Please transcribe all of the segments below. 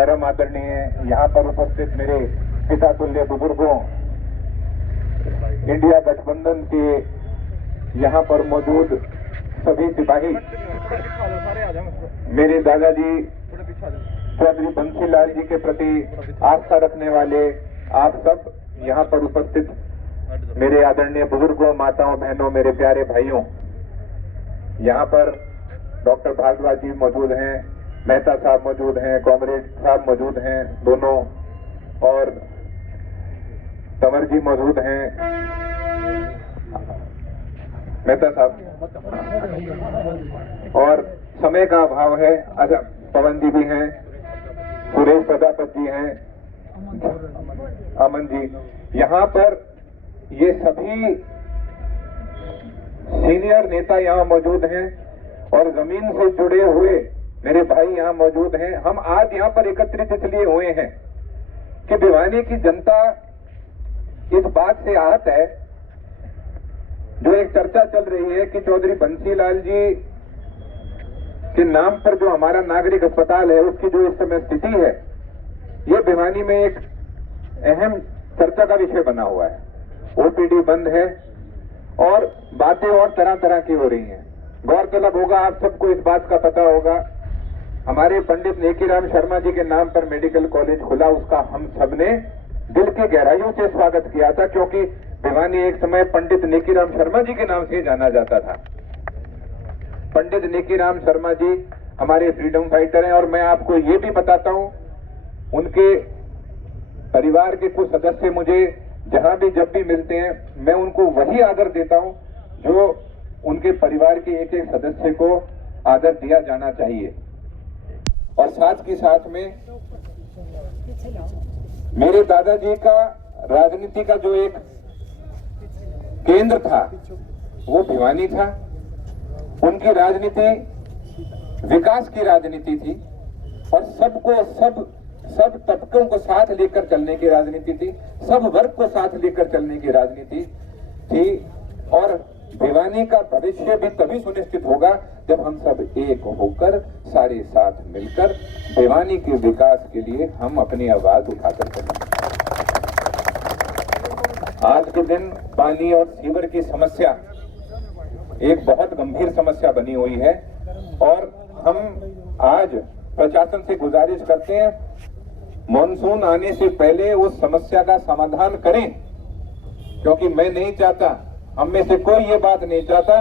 परम आदरणीय यहाँ पर उपस्थित मेरे पिता तुल्य बुजुर्गों, इंडिया गठबंधन के यहाँ पर मौजूद सभी सिपाही, मेरे दादाजी चौधरी बंसीलाल जी के प्रति आस्था रखने वाले आप सब यहाँ पर उपस्थित मेरे आदरणीय बुजुर्गों, माताओं, बहनों, मेरे प्यारे भाइयों, यहाँ पर डॉक्टर भारद्वाज जी मौजूद हैं, मेहता साहब मौजूद हैं, कॉमरेड साहब मौजूद हैं दोनों, और तंवर जी मौजूद हैं, मेहता साहब, और समय का अभाव है, अच्छा पवन जी भी हैं, सुरेश प्रजापत जी हैं, अमन जी, यहाँ पर ये सभी सीनियर नेता यहाँ मौजूद हैं और जमीन से जुड़े हुए मेरे भाई यहाँ मौजूद हैं। हम आज यहाँ पर एकत्रित इसलिए हुए हैं कि भिवानी की जनता इस बात से आहत है, जो एक चर्चा चल रही है कि चौधरी बंसीलाल जी के नाम पर जो हमारा नागरिक अस्पताल है उसकी जो इस समय स्थिति है, ये भिवानी में एक अहम चर्चा का विषय बना हुआ है। ओपीडी बंद है और बातें और तरह तरह की हो रही हैं। गौरतलब होगा, आप सबको इस बात का पता होगा, हमारे पंडित नेकीराम शर्मा जी के नाम पर मेडिकल कॉलेज खुला, उसका हम सबने दिल के गहराइयों से स्वागत किया था, क्योंकि भिवानी एक समय पंडित नेकीराम शर्मा जी के नाम से जाना जाता था। पंडित नेकीराम शर्मा जी हमारे फ्रीडम फाइटर हैं और मैं आपको ये भी बताता हूं, उनके परिवार के कुछ सदस्य मुझे जहां भी जब भी मिलते हैं, मैं उनको वही आदर देता हूं जो उनके परिवार के एक एक सदस्य को आदर दिया जाना चाहिए। और साथ ही साथ में मेरे दादाजी का राजनीति का जो एक केंद्र था वो भिवानी था। उनकी राजनीति विकास की राजनीति थी और सब तबकों को साथ लेकर चलने की राजनीति थी, सब वर्ग को साथ लेकर चलने की राजनीति थी। और भिवानी का भविष्य भी तभी सुनिश्चित होगा जब हम सब एक होकर सारे साथ मिलकर भिवानी के विकास के लिए हम अपनी आवाज उठाकर चलेंगे। आज के दिन पानी और सीवर की समस्या एक बहुत गंभीर समस्या बनी हुई है और हम आज प्रशासन से गुजारिश करते हैं, मॉनसून आने से पहले उस समस्या का समाधान करें, क्योंकि मैं नहीं चाहता, हम में से कोई ये बात नहीं चाहता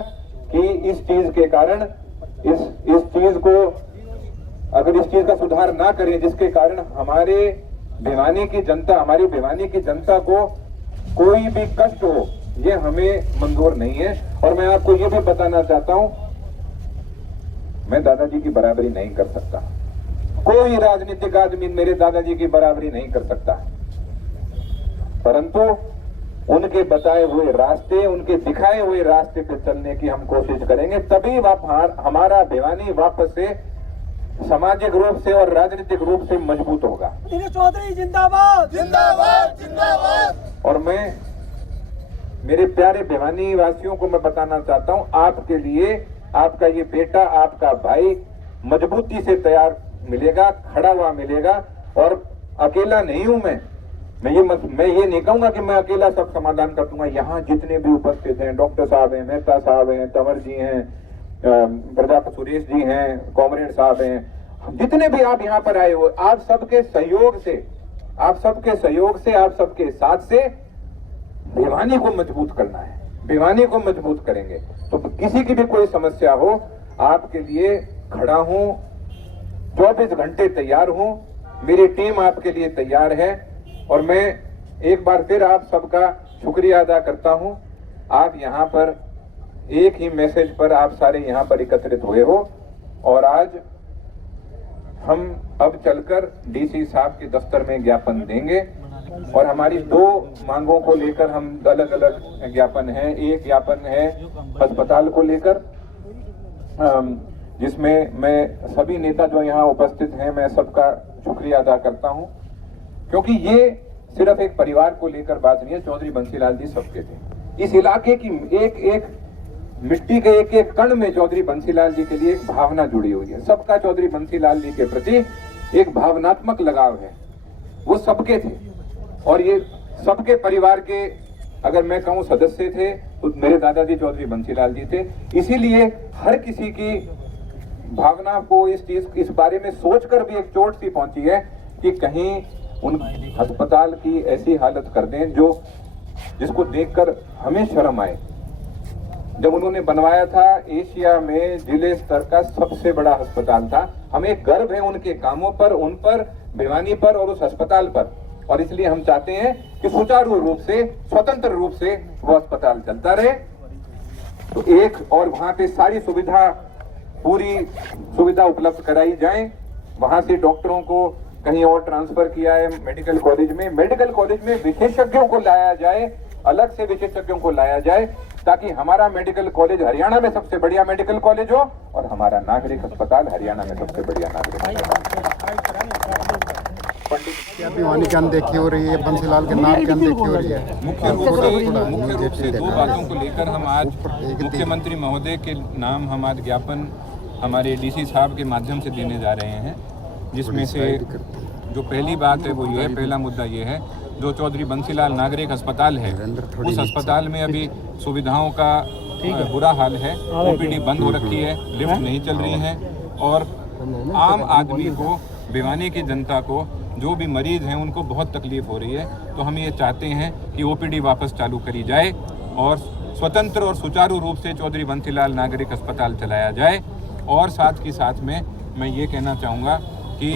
कि इस चीज के कारण इस चीज को, अगर इस चीज का सुधार ना करें जिसके कारण हमारे भिवानी की जनता, हमारी भिवानी की जनता को कोई भी कष्ट हो, ये हमें मंजूर नहीं है। और मैं आपको ये भी बताना चाहता हूं, मैं दादाजी की बराबरी नहीं कर सकता, कोई राजनीतिक आदमी मेरे दादाजी की बराबरी नहीं कर सकता, परंतु उनके बताए हुए रास्ते, उनके दिखाए हुए रास्ते पर चलने की हम कोशिश करेंगे, तभी हमारा भिवानी वापस से सामाजिक रूप से और राजनीतिक रूप से मजबूत होगा। चौधरी जिंदाबाद जिंदाबाद जिंदाबाद। और मैं मेरे प्यारे भिवानी वासियों को मैं बताना चाहता हूं, आपके लिए आपका ये बेटा, आपका भाई मजबूती से तैयार मिलेगा, खड़ा हुआ मिलेगा। और अकेला नहीं हूं मैं ये नहीं कहूंगा कि मैं अकेला सब समाधान कर दूंगा। यहाँ जितने भी उपस्थित हैं, डॉक्टर साहब हैं, मेहता साहब हैं, तंवर जी हैं, प्रजापत सुरेश जी हैं, कॉमरेड साहब हैं, जितने भी आप यहाँ पर आए हो, आप सबके सहयोग से, आप सबके साथ से भिवानी को मजबूत करना है, भिवानी को मजबूत करेंगे। तो किसी की भी कोई समस्या हो, आपके लिए खड़ा हूं, 24 घंटे तैयार हूं, मेरी टीम आपके लिए तैयार है। और मैं एक बार फिर आप सबका शुक्रिया अदा करता हूं, आप यहाँ पर एक ही मैसेज पर आप सारे यहाँ पर एकत्रित हुए हो। और आज हम अब चलकर डीसी साहब के दफ्तर में ज्ञापन देंगे और हमारी 2 मांगों को लेकर हम अलग अलग ज्ञापन है। एक ज्ञापन है अस्पताल को लेकर, जिसमें मैं सभी नेता जो यहाँ उपस्थित हैं, मैं सबका शुक्रिया अदा करता हूँ, क्योंकि ये सिर्फ एक परिवार को लेकर बात नहीं है, चौधरी बंसीलाल जी सबके थे। इस इलाके की एक मिट्टी के एक कण में चौधरी बंसीलाल जी के लिए एक भावना जुड़ी हुई है। सबका चौधरी बंसीलाल जी के प्रति एक भावनात्मक लगाव है, वो सबके थे। और ये सबके परिवार के, अगर मैं कहूँ सदस्य थे, तो मेरे दादाजी चौधरी बंसीलाल जी थे। इसीलिए हर किसी की भावना को इस बारे में सोचकर भी एक चोट सी पहुंची है कि कहीं उन अस्पताल की ऐसी हालत कर दें जिसको देखकर हमें शर्म आए। जब उन्होंने बनवाया था, एशिया में जिले स्तर का सबसे बड़ा अस्पताल था। हमें गर्व है उनके कामों पर, उन पर, भिवानी पर और उस अस्पताल पर। और इसलिए हम चाहते हैं कि सुचारू रूप से, स्वतंत्र रूप से वो अस्पताल चलता रहे। तो एक और वहां पे सारी सुविधा, पूरी सुविधा उपलब्ध कराई जाए। वहां से डॉक्टरों को कहीं और ट्रांसफर किया है मेडिकल कॉलेज में। मेडिकल कॉलेज में विशेषज्ञों को लाया जाए, अलग से विशेषज्ञों को लाया जाए, ताकि हमारा मेडिकल कॉलेज हरियाणा में सबसे बढ़िया मेडिकल कॉलेज हो और हमारा नागरिक अस्पताल हरियाणा में सबसे बढ़िया नागरिक अस्पताल। क्या भिवानी की अनदेखी हो रही है, बंसीलाल के नाम की अनदेखी हो रही है? मुख्य रूप से दो बातों को लेकर हम आज मुख्यमंत्री महोदय के नाम हम आज ज्ञापन हमारे डीसी साहब के माध्यम से देने जा रहे हैं, जिसमें से जो पहली बात है वो ये है, पहला मुद्दा ये है, जो चौधरी बंसीलाल नागरिक अस्पताल है, उस अस्पताल में अभी सुविधाओं का बुरा हाल है। ओपीडी बंद हो रखी है, लिफ्ट नहीं चल रही है और आम आदमी को, भिवानी की जनता को, जो भी मरीज हैं उनको बहुत तकलीफ हो रही है। तो हम ये चाहते हैं कि ओपीडी वापस चालू करी जाए और स्वतंत्र और सुचारू रूप से चौधरी बंसीलाल नागरिक अस्पताल चलाया जाए। और साथ ही साथ में मैं ये कहना चाहूँगा कि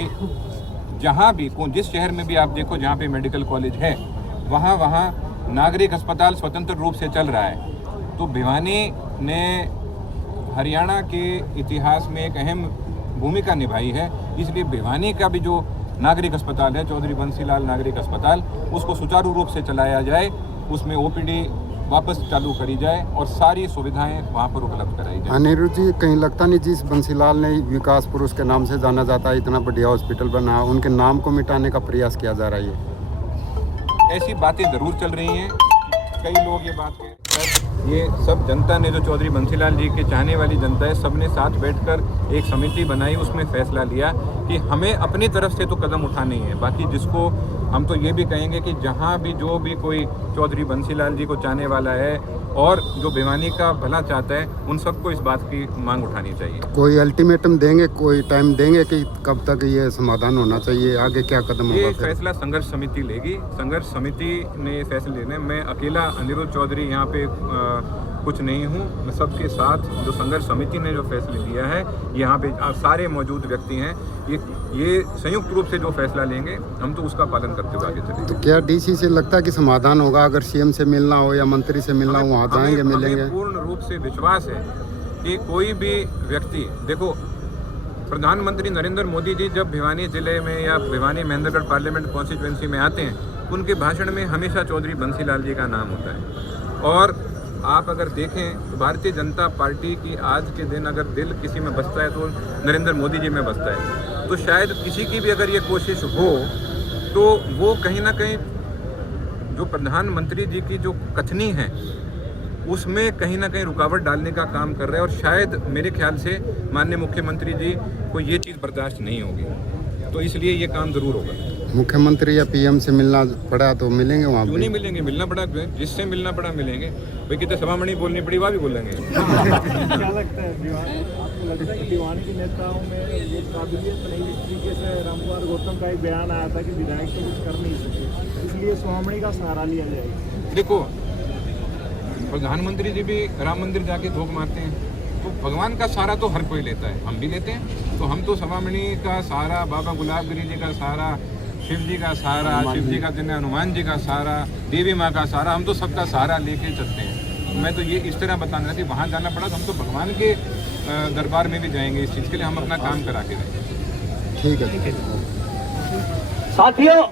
जहाँ भी, जिस शहर में भी आप देखो जहाँ पे मेडिकल कॉलेज है, वहाँ नागरिक अस्पताल स्वतंत्र रूप से चल रहा है। तो भिवानी ने हरियाणा के इतिहास में एक अहम भूमिका निभाई है, इसलिए भिवानी का भी जो नागरिक अस्पताल है, चौधरी बंसीलाल नागरिक अस्पताल, उसको सुचारू रूप से चलाया जाए, उसमें ओपीडी वापस चालू करी जाए और सारी सुविधाएं वहाँ पर उपलब्ध कराई जाए। अनिरुद्ध जी, कहीं लगता नहीं जिस बंसीलाल ने विकास पुरुष के नाम से जाना जाता है, इतना बढ़िया हॉस्पिटल बना, उनके नाम को मिटाने का प्रयास किया जा रहा है? ऐसी बातें जरूर चल रही हैं, कई लोग ये बात कह, ये सब जनता ने, जो चौधरी बंसीलाल जी के चाहने वाली जनता है, सबने साथ बैठकर एक समिति बनाई, उसमें फैसला लिया कि हमें अपनी तरफ से तो कदम उठाने ही है। बाकी जिसको हम तो ये भी कहेंगे कि जहाँ भी जो भी कोई चौधरी बंसीलाल जी को चाहने वाला है और जो भिवानी का भला चाहता है, उन सबको इस बात की मांग उठानी चाहिए। कोई अल्टीमेटम देंगे, कोई टाइम देंगे कि कब तक ये समाधान होना चाहिए, आगे क्या कदम होगा? ये फैसला संघर्ष समिति लेगी। संघर्ष समिति ने फैसले लेने, मैं अकेला अनिरुद्ध चौधरी यहाँ पे कुछ नहीं हूँ, मैं सबके साथ, जो संघर्ष समिति ने जो फैसले लिया है, यहाँ पे सारे मौजूद व्यक्ति हैं, ये संयुक्त रूप से जो फैसला लेंगे, हम तो उसका पालन करते हुए आगे चलेंगे। तो क्या डीसी से लगता है कि समाधान होगा? अगर सीएम से मिलना हो या मंत्री से मिलना हो, वहाँ जाएंगे, मिलेंगे? पूर्ण रूप से विश्वास है कि कोई भी व्यक्ति, देखो प्रधानमंत्री नरेंद्र मोदी जी जब भिवानी जिले में या भिवानी महेंद्रगढ़ पार्लियामेंट कॉन्स्टिट्यूएंसी में आते हैं, उनके भाषण में हमेशा चौधरी बंसीलाल जी का नाम होता है। और आप अगर देखें तो भारतीय जनता पार्टी की आज के दिन अगर दिल किसी में बसता है तो नरेंद्र मोदी जी में बसता है। तो शायद किसी की भी अगर ये कोशिश हो तो वो कहीं ना कहीं जो प्रधानमंत्री जी की जो कथनी है उसमें कहीं ना कहीं रुकावट डालने का काम कर रहे हैं। और शायद मेरे ख्याल से माननीय मुख्यमंत्री जी को ये चीज़ बर्दाश्त नहीं होगी, तो इसलिए ये काम जरूर होगा। मुख्यमंत्री या पीएम से मिलना पड़ा तो मिलेंगे वहाँ? क्यों नहीं मिलेंगे, मिलना पड़ा, जिससे मिलना पड़ा मिलेंगे। भाई कितने सभामणि बोलनी पड़ी, वहाँ भी बोलेंगे। क्या लगता है आपको लगता है कि भिवानी के नेताओं में ये काबिलियत नहीं? इस तरीके से रामकुमार गौतम का एक बयान आया था कि विधायक तो कुछ कर नहीं सके, इसलिए सभामणि का सहारा लिया जाएगा। देखो, प्रधानमंत्री जी भी राम मंदिर जाके धोख मारते हैं, तो भगवान का सहारा तो हर कोई लेता है, हम भी लेते हैं। तो हम तो सभामणि का सहारा, बाबा गुलाबगिरी जी का सहारा, शिव जी का सहारा, शिव जी का जिन्हें हनुमान जी का सहारा, देवी माँ का सहारा, हम तो सबका सहारा लेके चलते हैं। मैं तो ये इस तरह बताना था कि वहाँ जाना पड़ा तो हम तो भगवान के दरबार में भी जाएंगे, इस चीज़ के लिए हम अपना काम करा के रहेंगे। ठीक है साथियों।